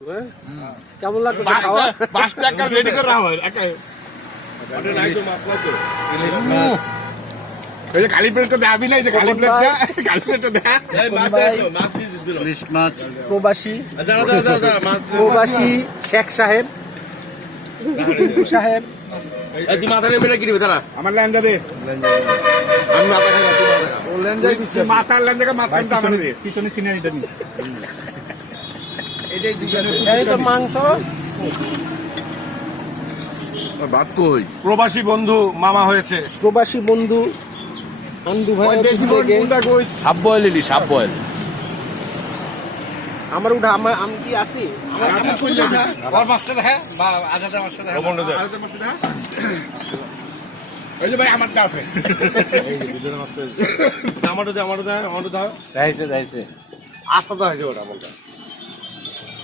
হ্যাঁ? কেমন লাগছে খাওয়া? পাঁচটা একটা রেডি করে রাখো একাই। ওই যে কালী প্লেটটা দেখাবি না এই যে কালী প্লেটটা কালী প্লেটটা দেখা ইলিশ মাছ। প্রবাসী। প্রবাসী শেখ সাহেব। আমার ল্যান্ডা দে। আমার দে। পিছনে সিনারিটা এই তো মাংস। ভাত কই? প্রবাসী বন্ধু মামা হয়েছে। প্রবাসী বন্ধু আন্দু ভাই বয়েল বয়েল। আমার উঠা আমার আমি কি আছি? আমার আমি কইলে না? ওই যে ভাই আমারটা আছে। যাইছে যাইছে বাজা নাই এলাকাটা দে